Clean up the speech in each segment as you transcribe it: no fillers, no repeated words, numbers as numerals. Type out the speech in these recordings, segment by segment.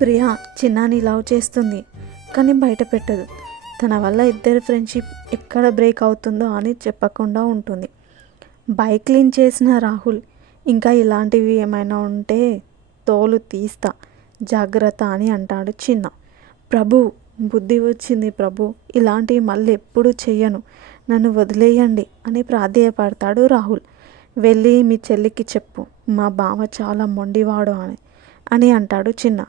Priya చిన్నాని love చేస్తుంది, కానీ బయట పెట్టదు. తన వల్ల ఇద్దరి ఫ్రెండ్షిప్ ఎక్కడ బ్రేక్ అవుతుందో అని చెప్పకుండా ఉంటుంది. బైక్ క్లీన్ చేసిన రాహుల్ ఇంకా ఇలాంటివి ఏమైనా ఉంటే తోలు తీస్తా జాగ్రత్త అని అంటాడు చిన్న. ప్రభు, బుద్ధి వచ్చింది ప్రభు, ఇలాంటివి మళ్ళీ ఎప్పుడు చెయ్యను, నన్ను వదిలేయండి అని ప్రాధేయపడతాడు రాహుల్. వెళ్ళి మీ చెల్లికి చెప్పు, మా బావ చాలా మొండివాడు అని అంటాడు చిన్న.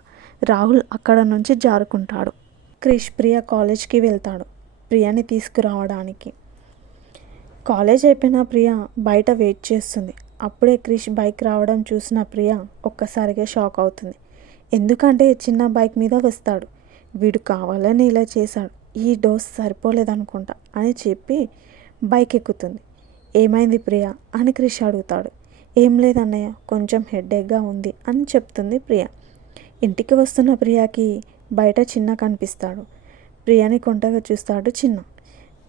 రాహుల్ అక్కడ నుంచి జారుకుంటాడు. క్రిష్ ప్రియ కాలేజ్కి వెళ్తాడు ప్రియని తీసుకురావడానికి. కాలేజ్ అయిపోయిన ప్రియ బయట వెయిట్ చేస్తుంది. అప్పుడే క్రిష్ బైక్ రావడం చూసిన ప్రియ ఒక్కసారిగా షాక్ అవుతుంది. ఎందుకంటే చిన్న బైక్ మీద వస్తాడు. వీడు కావాలని ఇలా చేశాడు, ఈ డోస్ సరిపోలేదనుకుంటా అని చెప్పి బైక్ ఎక్కుతుంది. ఏమైంది ప్రియ అని క్రిష్ అడుగుతాడు. ఏం లేదన్నయ్య, కొంచెం హెడేక్గా ఉంది అని చెప్తుంది ప్రియ. ఇంటికి వస్తున్న ప్రియకి బయట చిన్న కనిపిస్తాడు. ప్రియని కొంటగా చూస్తాడు చిన్న.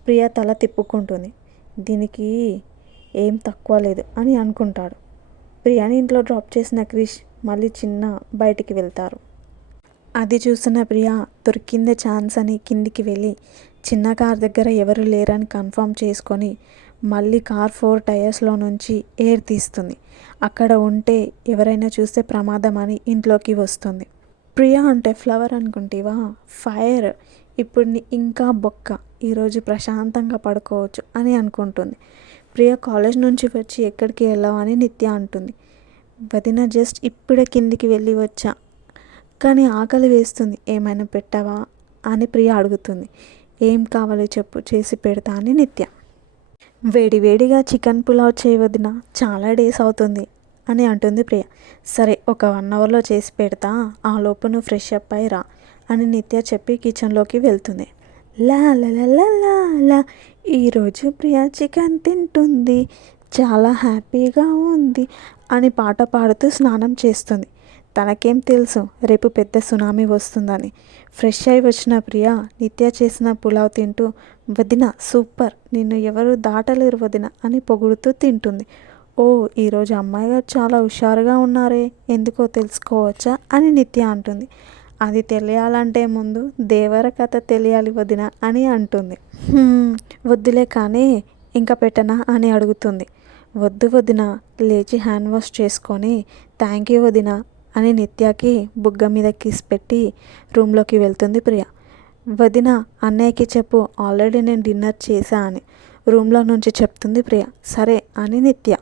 ప్రియ తల తిప్పుకుంటుంది. దీనికి ఏం తక్కువ లేదు అని అనుకుంటాడు. ప్రియని ఇంట్లో డ్రాప్ చేసిన క్రిష్ మళ్ళీ చిన్న బయటికి వెళ్తారు. అది చూసిన ప్రియ దొరికిందే ఛాన్స్ అని కిందికి వెళ్ళి చిన్న కార్ దగ్గర ఎవరు లేరని కన్ఫర్మ్ చేసుకొని మళ్ళీ కార్ 4 టైర్స్లో నుంచి ఎయిర్ తీస్తుంది. అక్కడ ఉంటే ఎవరైనా చూస్తే ప్రమాదం అని ఇంట్లోకి వస్తుంది. ప్రియ అంటే ఫ్లవర్ అనుకుంటేవా, ఫైర్. ఇప్పుడు ఇంకా బొక్క, ఈరోజు ప్రశాంతంగా పడుకోవచ్చు అని అనుకుంటుంది. ప్రియ కాలేజ్ నుంచి వచ్చి ఎక్కడికి వెళ్ళావు అని నిత్య అంటుంది. వదిన జస్ట్ ఇప్పుడే కిందికి వెళ్ళి వచ్చా, కానీ ఆకలి వేస్తుంది, ఏమైనా పెట్టావా అని ప్రియ అడుగుతుంది. ఏం కావాలి చెప్పు, చేసి పెడతా అని నిత్య. వేడివేడిగా చికెన్ పులావ్ చేయవదిన, చాలా డేస్ అవుతుంది అని అంటుంది ప్రియ. సరే, ఒక 1 అవర్లో చేసి పెడతా, ఆ లోపు నువ్వు ఫ్రెష్ అప్ అయి రా అని నిత్య చెప్పి కిచెన్లోకి వెళ్తుంది. లా లా లా లా లా, ఈరోజు ప్రియ చికెన్ తింటుంది, చాలా హ్యాపీగా ఉంది అని పాట పాడుతూ స్నానం చేస్తుంది. తనకేం తెలుసు రేపు పెద్ద సునామీ వస్తుందని. ఫ్రెష్ అయి వచ్చిన ప్రియ నిత్య చేసిన పులావ్ తింటూ, వదిన సూపర్, నిన్ను ఎవరు దాటలేరు వదిన అని పొగుడుతూ తింటుంది. ఓ, ఈరోజు అమ్మాయి గారు చాలా హుషారుగా ఉన్నారే, ఎందుకో తెలుసుకోవచ్చా అని నిత్య అంటుంది. అది తెలియాలంటే ముందు దేవర కథ తెలియాలి వదిన అని అంటుంది. వద్దులే కానీ ఇంకా పెట్టనా అని అడుగుతుంది. వద్దు వదిన, లేచి హ్యాండ్ వాష్ చేసుకొని థ్యాంక్ యూ వదిన అని నిత్యకి బుగ్గ మీద కిస్ పెట్టి రూమ్లోకి వెళ్తుంది ప్రియ. వదిన, అన్నయ్యకి చెప్పు ఆల్రెడీ నేను డిన్నర్ చేశా అని రూమ్లో నుంచి చెప్తుంది ప్రియ. సరే అని నిత్య.